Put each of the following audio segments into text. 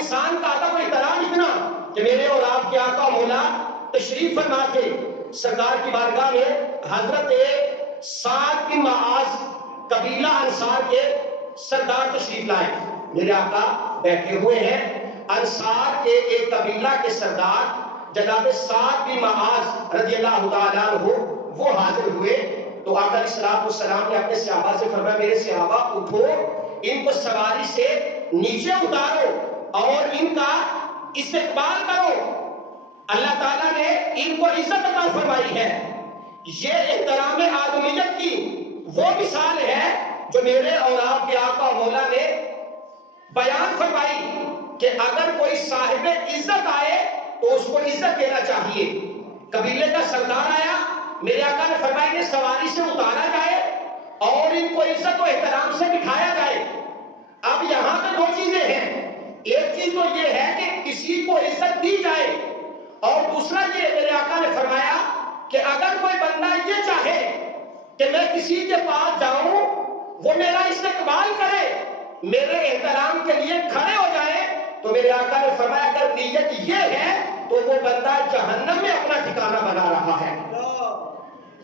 انسان کا ادب و احترام اتنا کہ میرے اور آپ کے آقا مولا تشریف فرما کے سرکار کی بارگاہ میں حضرت سعد بن معاذ قبیلہ انصار کے سردار تشریف لائے. میرے آقا بیٹھے ہوئے ہیں، انصار کے ایک قبیلہ کے سردار جناب سعد بن معاذ رضی اللہ تعالیٰ عنہ وہ حاضر ہوئے. تو آقا علیہ السلام نے اپنے صحابہ سے فرمایا میرے صحابہ اٹھو، ان کو سواری سے نیچے اتارو اور ان کا استقبال کرو. اللہ تعالیٰ نے ان کو عزت عطا فرمائی ہے. یہ احترام آدمیت کی وہ مثال ہے جو میرے اور آپ کے آقا مولا نے بیان فرمائی کہ اگر کوئی صاحب عزت آئے تو اس کو عزت دینا چاہیے. قبیلے کا سردار آیا، میرے آقا نے فرمایا کہ سواری سے اتارا جائے اور ان کو عزت و احترام سے بٹھایا جائے. اب یہاں پہ دو چیزیں ہیں. ایک چیز تو یہ ہے کہ کسی کو عزت دی جائے، اور دوسرا یہ میرے آقا نے فرمایا کہ اگر کوئی بندہ یہ چاہے کہ میں کسی کے پاس جاؤں، وہ میرا استقبال کرے، میرے احترام کے لیے کھڑے ہو جائے، تو میرے آقا نے فرمایا اگر نیت یہ ہے تو وہ بندہ جہنم میں اپنا ٹھکانہ بنا رہا ہے.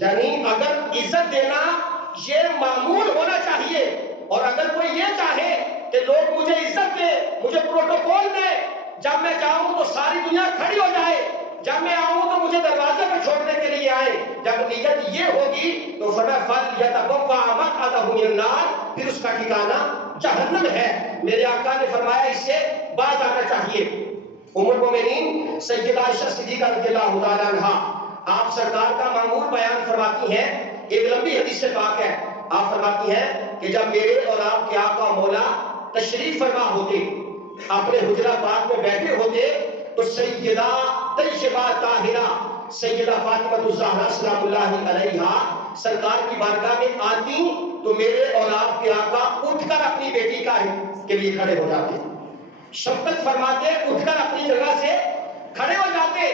یعنی اگر عزت دینا یہ معمول ہونا چاہیے، اور اگر کوئی یہ چاہے کہ لوگ مجھے عزت دے، مجھے پروٹوکول دے، جب میں جاؤں تو ساری دنیا کھڑی ہو جائے، جب میں آؤں تو مجھے دروازے پہ چھوڑنے کے لیے آئے، جب نیت یہ ہوگی تو فرمایا فَلْيَتَبَوَّأْ مَقْعَدَهُ مِنَ النَّارِ، پھر اس کا ٹھکانہ جہنم ہے. میرے آقا نے فرمایا اس سے باز آنا چاہیے. ام المومنین سیدہ عائشہ صدیقہ رضی اللہ تعالیٰ عنہا آپ سرکار کا معمول بیان فرماتی ہیں. ایک لمبی حدیث سے پاک ہے. آپ فرماتی ہیں کہ جب میرے اور آپ کے آقا مولا تشریف فرما ہوتے، اپنے حجرہ پاک میں بیٹھے ہوتے، تو سیدہ طیبہ طاہرہ سیدہ فاطمہ الزہرا سلام اللہ علیہا سرکار کی بارگاہ میں آتی تو میرے اور آپ کے آقا اٹھ کر اپنی بیٹی کے لیے کھڑے ہو جاتے، شفقت فرماتے، اٹھ کر اپنی جگہ سے کھڑے ہو جاتے،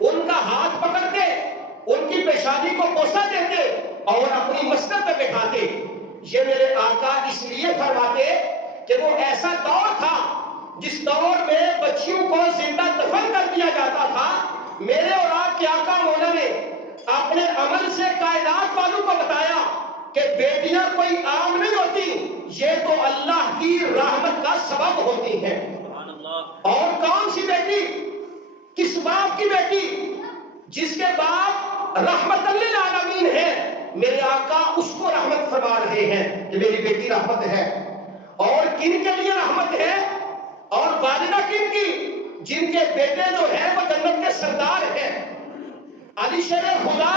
ان کا ہاتھ پکڑتے، ان کی پیشانی کو بوسہ دیتے اور اپنی مسند پہ بٹھاتے. یہ میرے آقا اس لیے فرماتے کہ وہ ایسا دور تھا جس دور میں بچیوں کو زندہ دفن کر دیا جاتا تھا. میرے اور آپ کے آقا مولا نے اپنے عمل سے کائنات والوں کو بتایا کہ بیٹیاں کوئی عام نہیں ہوتی، یہ تو اللہ کی رحمت کا سبب ہوتی ہیں. اور کون سی بیٹی؟ کس باپ کی بیٹی؟ جس کے باپ رحمت للعالمین ہے. میرے آقا اس کو رحمت فرما رہے ہیں کہ میری بیٹی رحمت ہے. اور کن کے لیے رحمت ہے؟ اور والدہ کن کی؟ جن کے بیٹے جو ہیں وہ جنت کے سردار ہیں، علی شیر خدا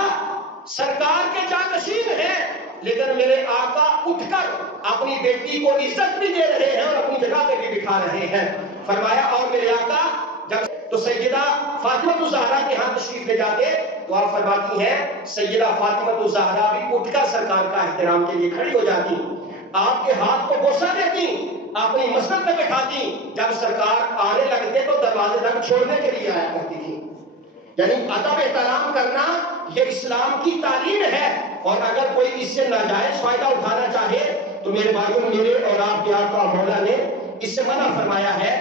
سرکار کے جانشین ہیں. لیکن میرے آقا اٹھ کر اپنی بیٹی کو عزت بھی دے رہے ہیں اور اپنی جگہ پہ بھی بٹھا رہے ہیں. فرمایا اور میرے آقا جب تو سیدہ فاطمہ الزہرا کے ہاں تشریف لے جاتے تو آپ فرماتی ہیں سیدہ فاطمہ الزہرا بھی اٹھ کر سرکار کا احترام کے لیے کھڑی ہو جاتی، آپ کے ہاتھ کو بوسہ دیتی، اپنی مسند پہ بٹھاتی. جب سرکار آنے لگتے تو دروازے تک چھوڑنے کے لیے آیا کرتی تھی. یعنی ادب احترام کرنا یہ اسلام کی تعلیم ہے. اور اگر کوئی اس سے ناجائز فائدہ اٹھانا چاہے تو میرے بھائیوں، میرے اور آپ کے آقا مولا نے اس سے منع فرمایا ہے